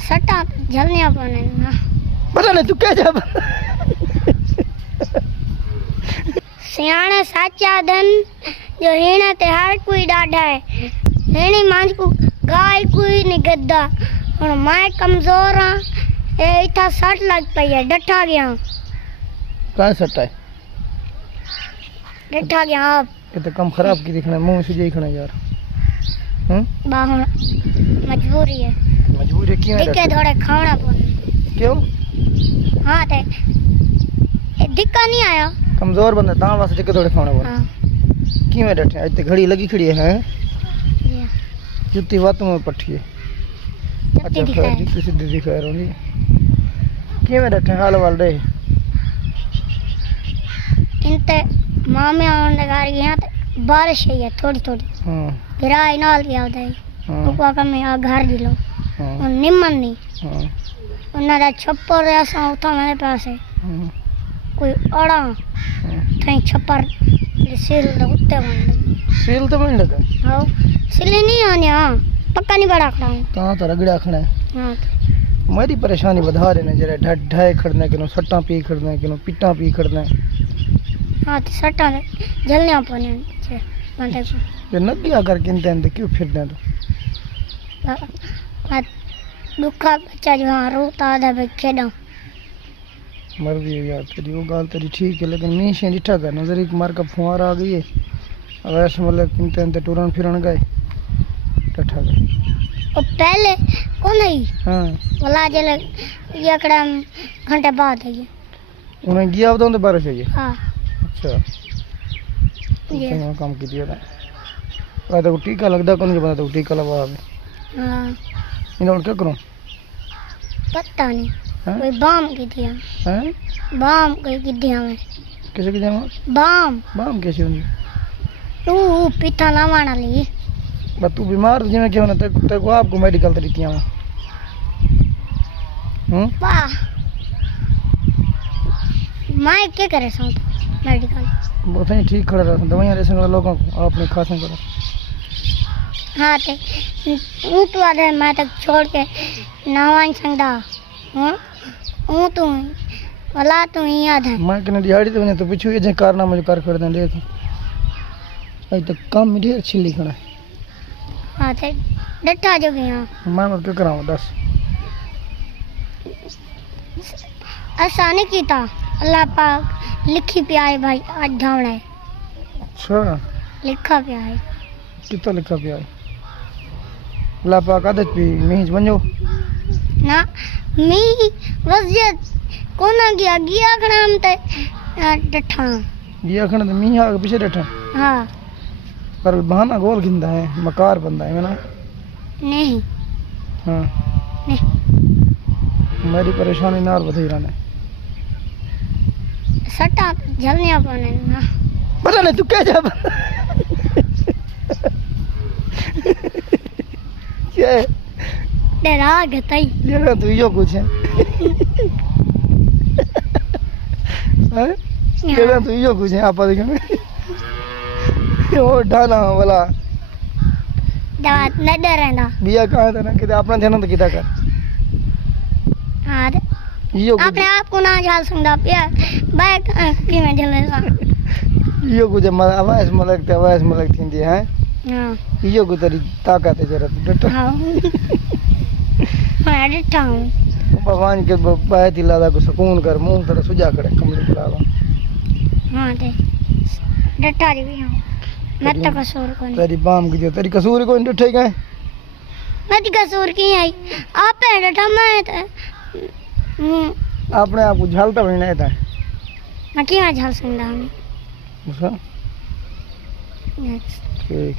सटा जलने अपने ना पता नहीं तू क्या जा सियाने साचा धन जो हेना ते हर कोई डाढ़ा है हेनी मांझ को गाय कोई नहीं गद्दा और मैं कमजोर हाँ ए इतना सट लग पई है डटा गया कहाँ सट्टा है डटा गया आप ये तो कम खराब की दिखना मुंह से दिखना यार बाहर मजबूरी है मजबूरी क्यों है दिक्के थोड़े खाना पड़े क्यों हाँ ते दिक्का नहीं आया कमजोर बंदा ता वास्ते टिके थोड़े खाना पड़े हाँ क्यों डटे आज तो घड़ी लगी खड़ी है ये जुत्ती वात में पट्टी है अच्छा जल्दी खैर दिखाए जुत्ती सीधी दिखा रही क्यों डटे हाल वाल रे इनते मामे आने लगा रही हैं तो बारिश है थोड़ी थोड़ी हाँ गिरा नाल के आता है हाँ तो का मैं आ घर दिलो हाँ और निम्मन नहीं हाँ उन्हें दा छप्पर ऐसा उठा मेरे पास है हाँ कोई अड़ा थे छप्पर सील तो उत्ते बन सील तो नहीं लगा हाँ सिले नहीं आने हाँ पक्का नहीं बड़ा खड़ा हूँ कहाँ तो रगड़ा खड़ा है हाँ मेरी परेशानी बधा रहे ने जरा ढाई खड़ना किनो सट्टा पी खड़ना किनो पिट्टा पी खड़ना हाँ तो सट्टा जलने अपने बंदे को ये नदिया करके इंतजार क्यों फिरना तो मैं दुखा बच्चा जो हाँ रोता आधा पे खेड़ा मर्जी है यार तेरी वो गाल तेरी ठीक है लेकिन मीशे डिठा कर नजर एक मार का फुहार आ गई है अब ऐसे मतलब इंतजार टूरन फिरन गए टठा गए और पहले कौन है हाँ बोला जले ये कड़ा घंटे बाद है ये उन्हें गया बताऊँ तो बारिश है हाँ अच्छा ये तो काम की दिया था तो टीका लगता कौन के बता तो टीका लगा हाँ इन्होंने क्या करूँ पता नहीं हाँ कोई बाम की दिया हैं बाम कोई की दिया मैं कैसे की जामा बाम बाम कैसे होंगी तू पिता लावाना ली बस तू बीमार तो जिਵੇਂ क्यों ना तेरे को आपको मेडिकल तरीकियां वाह मैं क्या करे सो मेडिकल बहुत ही ठीक खड़ा रहा दवाइयां ले संग लोगों को आपने खासा करो हाँ ते ऊँट वाले मैं तक छोड़ के नवान संगदा ऊँट वाला तो ही याद है मैं कने दिहाड़ी तो नहीं तो पूछू ये जे कारनामा जो कर दे ले तो अभी तक काम में ढेर छिली खड़ा हाँ ते डटा जो गया मैं मत क्या कराऊं दस ऐसा नहीं कीता अल्लाह पाक लिखी पे आए भाई आज ढावना है अच्छा लिखा पे आए कितना लिखा पिया है ला पाक आदत भी मीज बन जाओ ना मी वजत कोना गया खड़ा हम ते डठा ये खण तो मी आ पीछे बैठा हाँ पर बहाना गोल गिंदा है मकार बंदा है ना नहीं हाँ नहीं मेरी परेशानी नार बधाई रहने सटा जलने अपने ना पता नहीं तू क्या जा क्या है डरा गई ये ना तू यो कुछ है हैं? ये ना तू यो कुछ है आप देखें ओ ढाना वाला दवा न डरना बिया कहाँ था ना कि अपना ध्यान तो किता कर हाँ यो अपने आप को ना झाल संगा पिया बैग की में झलेगा यो कुछ आवाज मलक थी है हाँ यो को तेरी ताकत है जरा डट हाँ मैं डटा हूँ भगवान के बाय दिलादा को सुकून कर मुंह तेरा सुजा करे कमरे बुलावा हाँ ते डटा रही हूँ मैं तो कसूर को नहीं तेरी बाम की जो तेरी कसूर को नहीं ठीक है मैं तो कसूर की आई आप पे डटा मैं तो अपने आप को झालता भी नहीं था मैं क्या झाल संगा हमें उसका Next. ठीक